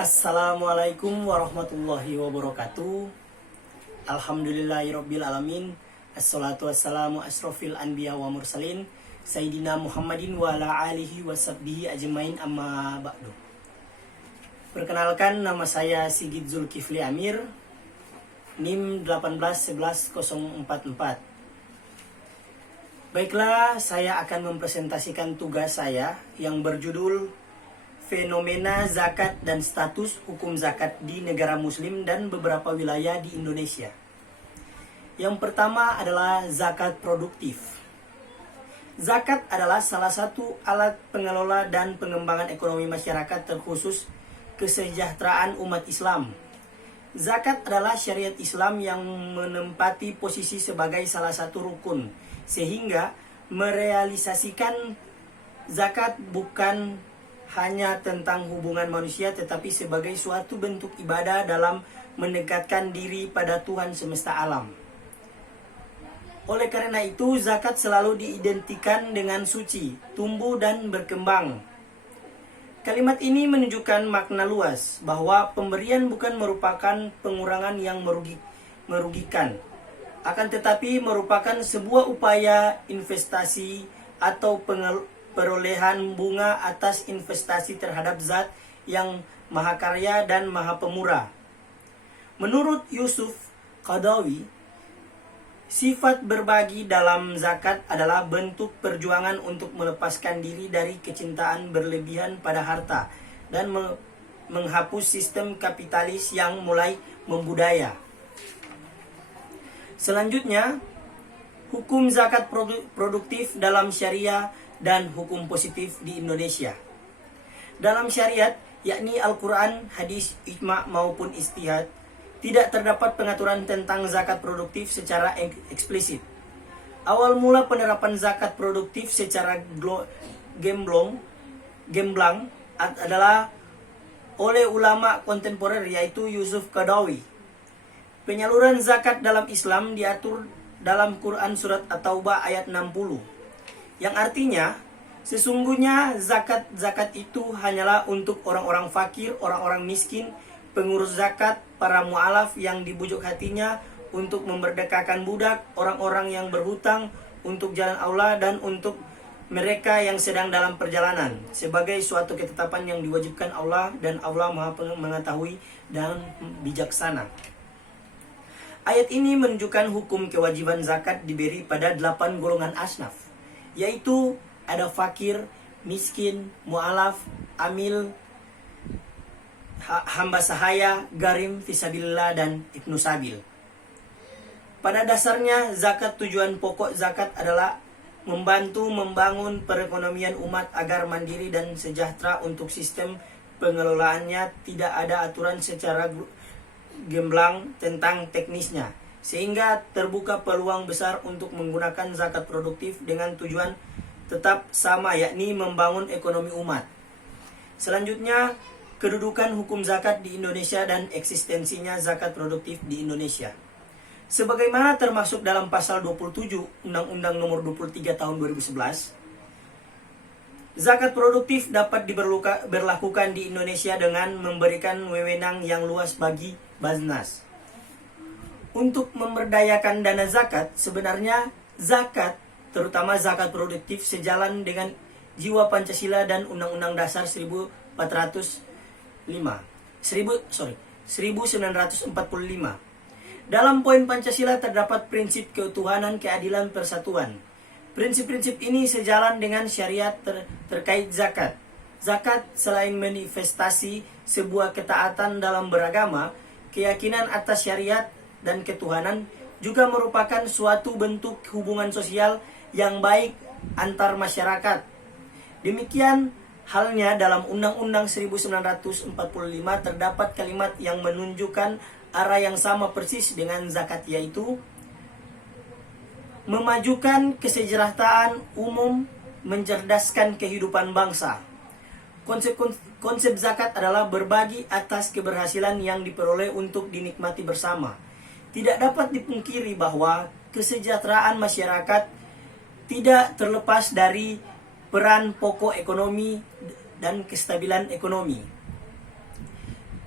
Assalamualaikum warahmatullahi wabarakatuh. Alhamdulillahirabbil alamin. Assalatu wassalamu asrofil anbiya wa mursalin Sayyidina Muhammadin wa ala alihi wa sahbihi ajmain, amma ba'du. Perkenalkan, nama saya Sigit Zulkifli Amir, NIM 1811044. Baiklah, saya akan mempresentasikan tugas saya yang berjudul Fenomena Zakat dan Status Hukum Zakat di Negara Muslim dan beberapa wilayah di Indonesia. Yang pertama adalah zakat produktif. Zakat adalah salah satu alat pengelola dan pengembangan ekonomi masyarakat, terkhusus kesejahteraan umat Islam. Zakat adalah syariat Islam yang menempati posisi sebagai salah satu rukun, sehingga merealisasikan zakat bukan hanya tentang hubungan manusia, tetapi sebagai suatu bentuk ibadah dalam mendekatkan diri pada Tuhan semesta alam. Oleh karena itu, zakat selalu diidentikan dengan suci, tumbuh dan berkembang. Kalimat ini menunjukkan makna luas bahwa pemberian bukan merupakan pengurangan yang merugikan, akan tetapi merupakan sebuah upaya investasi atau perolehan bunga atas investasi terhadap zat yang maha karya dan maha pemurah. Menurut Yusuf Qaradawi, sifat berbagi dalam zakat adalah bentuk perjuangan untuk melepaskan diri dari kecintaan berlebihan pada harta dan menghapus sistem kapitalis yang mulai membudaya. Selanjutnya, hukum zakat produktif dalam syariah dan hukum positif di Indonesia. Dalam syariat, yakni Al-Quran, hadis, ijma' maupun ijtihad, tidak terdapat pengaturan tentang zakat produktif secara eksplisit. Awal mula penerapan zakat produktif secara gamblang adalah oleh ulama kontemporer, yaitu Yusuf Qaradawi. Penyaluran zakat dalam Islam diatur dalam Quran Surat At-Taubah ayat 60, yang artinya sesungguhnya zakat itu hanyalah untuk orang-orang fakir, orang-orang miskin, pengurus zakat, para mu'alaf yang dibujuk hatinya untuk memerdekakan budak, orang-orang yang berhutang untuk jalan Allah, dan untuk mereka yang sedang dalam perjalanan, sebagai suatu ketetapan yang diwajibkan Allah, dan Allah Maha mengetahui dan bijaksana. Ayat ini menunjukkan hukum kewajiban zakat diberi pada 8 golongan asnaf, yaitu ada fakir, miskin, mu'alaf, amil, hamba sahaya, garim, fisabilillah, dan ibnu sabil. Pada dasarnya, zakat, tujuan pokok zakat adalah membantu membangun perekonomian umat agar mandiri dan sejahtera. Untuk sistem pengelolaannya tidak ada aturan secara gamblang tentang teknisnya, sehingga terbuka peluang besar untuk menggunakan zakat produktif dengan tujuan tetap sama, yakni membangun ekonomi umat. Selanjutnya, kedudukan hukum zakat di Indonesia dan eksistensinya zakat produktif di Indonesia. Sebagaimana termasuk dalam pasal 27 Undang-Undang Nomor 23 Tahun 2011, zakat produktif dapat diberlakukan di Indonesia dengan memberikan wewenang yang luas bagi Baznas. Untuk memberdayakan dana zakat, sebenarnya zakat, terutama zakat produktif, sejalan dengan jiwa Pancasila dan Undang-Undang Dasar 1945. Dalam poin Pancasila terdapat prinsip keutuhanan, keadilan, persatuan. Prinsip-prinsip ini sejalan dengan syariat terkait zakat. Zakat selain manifestasi sebuah ketaatan dalam beragama, keyakinan atas syariat dan ketuhanan, juga merupakan suatu bentuk hubungan sosial yang baik antar masyarakat. Demikian halnya dalam Undang-Undang 1945 terdapat kalimat yang menunjukkan arah yang sama persis dengan zakat, yaitu memajukan kesejahteraan umum, mencerdaskan kehidupan bangsa. Konsep zakat adalah berbagi atas keberhasilan yang diperoleh untuk dinikmati bersama. Tidak dapat dipungkiri bahwa kesejahteraan masyarakat tidak terlepas dari peran pokok ekonomi dan kestabilan ekonomi.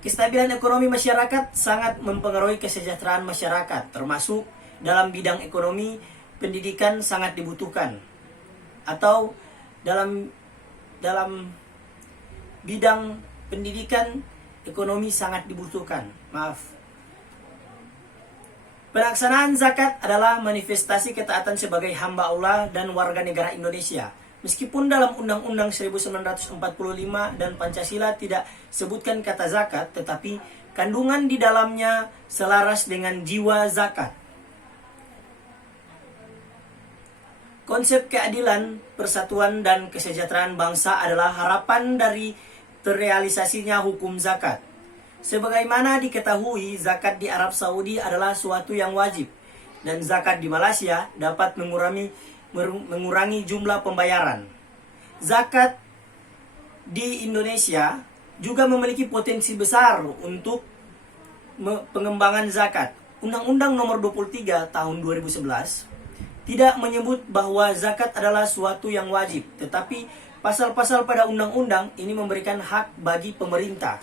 Kestabilan ekonomi masyarakat sangat mempengaruhi kesejahteraan masyarakat, termasuk dalam bidang ekonomi, pendidikan sangat dibutuhkan. Atau dalam bidang pendidikan, ekonomi sangat dibutuhkan. Pelaksanaan zakat adalah manifestasi ketaatan sebagai hamba Allah dan warga negara Indonesia. Meskipun dalam Undang-Undang 1945 dan Pancasila tidak sebutkan kata zakat, tetapi kandungan di dalamnya selaras dengan jiwa zakat. Konsep keadilan, persatuan, dan kesejahteraan bangsa adalah harapan dari terrealisasinya hukum zakat. Sebagaimana diketahui, zakat di Arab Saudi adalah suatu yang wajib, dan zakat di Malaysia dapat mengurangi jumlah pembayaran. Zakat di Indonesia juga memiliki potensi besar untuk pengembangan zakat. Undang-Undang Nomor 23 Tahun 2011 tidak menyebut bahwa zakat adalah suatu yang wajib, tetapi pasal-pasal pada undang-undang ini memberikan hak bagi pemerintah.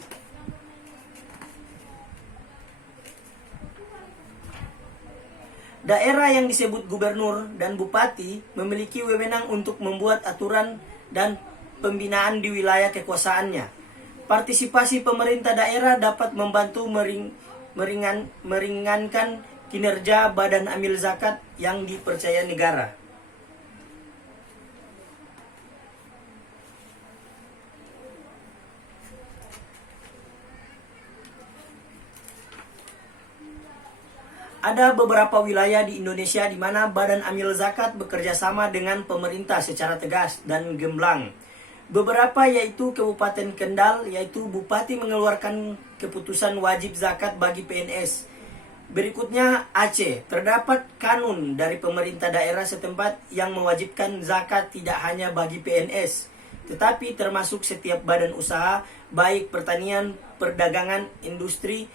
Daerah yang disebut gubernur dan bupati memiliki wewenang untuk membuat aturan dan pembinaan di wilayah kekuasaannya. Partisipasi pemerintah daerah dapat membantu meringankan kinerja badan amil zakat yang dipercaya negara. Ada beberapa wilayah di Indonesia di mana badan amil zakat bekerja sama dengan pemerintah secara tegas dan gamblang. Beberapa yaitu Kabupaten Kendal, yaitu bupati mengeluarkan keputusan wajib zakat bagi PNS. Berikutnya Aceh, terdapat kanun dari pemerintah daerah setempat yang mewajibkan zakat tidak hanya bagi PNS, tetapi termasuk setiap badan usaha, baik pertanian, perdagangan, industri,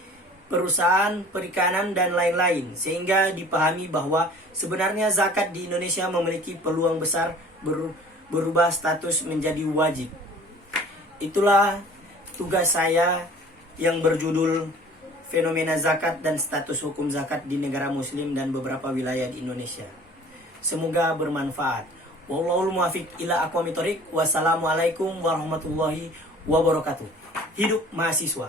perusahaan, perikanan, dan lain-lain. Sehingga dipahami bahwa sebenarnya zakat di Indonesia memiliki peluang besar berubah status menjadi wajib. Itulah tugas saya yang berjudul Fenomena Zakat dan Status Hukum Zakat di Negara Muslim dan beberapa wilayah di Indonesia. Semoga bermanfaat. Wallahul muwaffiq ila aqwamit thoriq. Wassalamualaikum warahmatullahi wabarakatuh. Hidup mahasiswa.